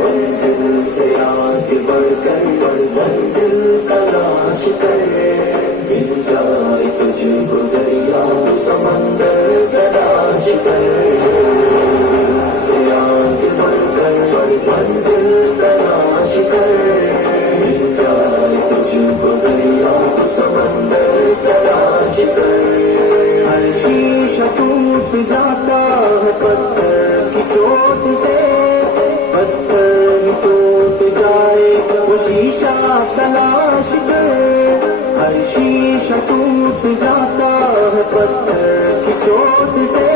منزل سے آگے بڑھ کر منزل تلاش کر مل جائے تجھ کو دریا سمندر تلاش کر منزل سے آگے بڑھ کر منزل تلاش کر مل جائے تجھ کو دریا سمندر تلاش کر ہر شیشہ ٹوٹ جاتا ہے پتھر کی چوٹ سے پتھر ٹوٹ جائے وہ شیشہ تلاش کر ہر شیشہ ٹوٹ جاتا ہے پتھر کی چوٹ سے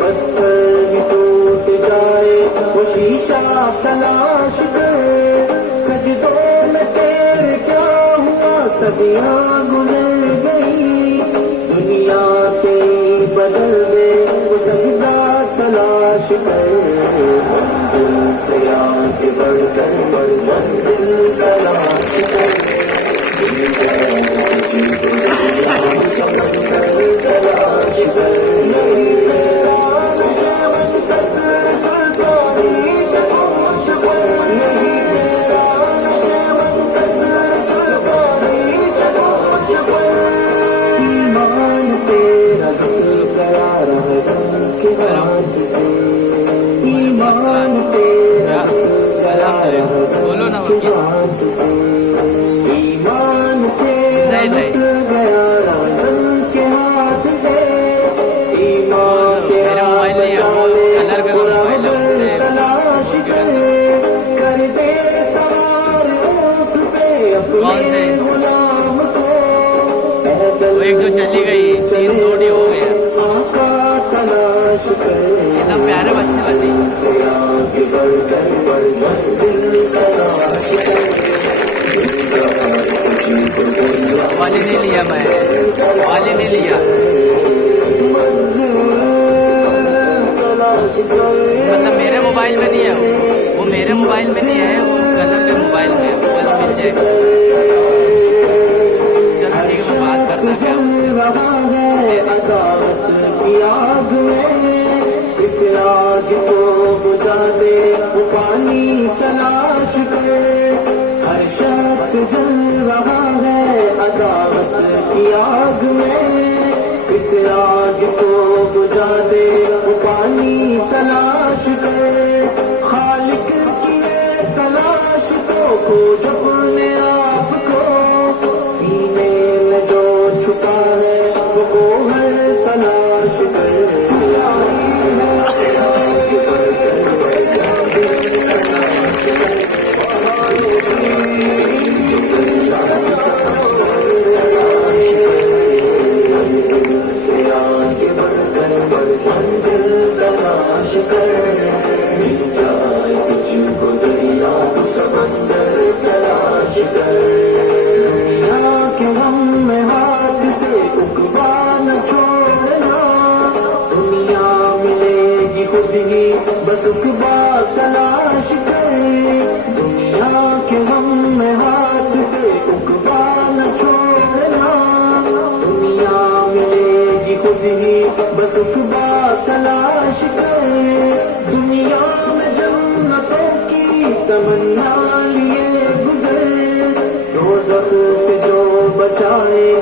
پتھر ٹوٹ جائے وہ شیشہ تلاش کر سجدوں میں تیرے کیا ہوا صدیاں گزر گئی دنیا تیری بدل دے وہ سجدہ تلاش کر منزل سے آگے بڑھ کر منزل تلاش کر سمندر تلاش کر ایمان تیرا بولو نا ایمان تیرا لٹ گیا رازم کے ہاتھ سے ایمان تیرا بچا لے قرآن تلاش کر کر دے سوار اونٹ پہ اپنے غلام کو ایک جو چلی گئی تین دوڑی ہو گیا آقا تلاش کر اتنا پیارے بچے والی نہیں لیا میں والی نہیں لیا مطلب میرے موبائل میں نہیں ہے وہ میرے موبائل میں نہیں ہے وہ کلر کے موبائل میں چلو ٹھیک ہے میں بات کرنا کیا آگ کو بجھا دے وہ پانی تلاش کر ہر شخص جل رہا ہے عداوت کی آگ میں اس آگ کو بجھا دے وہ پانی تلاش کر خالق کی تلاش کو کھوج اپنے آپ کو سینے میں جو چھپا ہے وہ گوہر تلاش کر منزل تلاش کر مل جائے تجھ کو دریا تو سمندر تلاش کر دنیا کے غم میں ہاتھ سے اکوا نہ چھوڑنا دنیا ملے گی خود ہی بس اکبا تلاش کر دنیا کے غم میں ہاتھ سے اکوا نہ چھوڑنا دنیا ملے گی خود ہی بس اکبا تلاش کر دنیا میں جنتوں کی تمنا لیے گزر دوزخ سے جو بچائے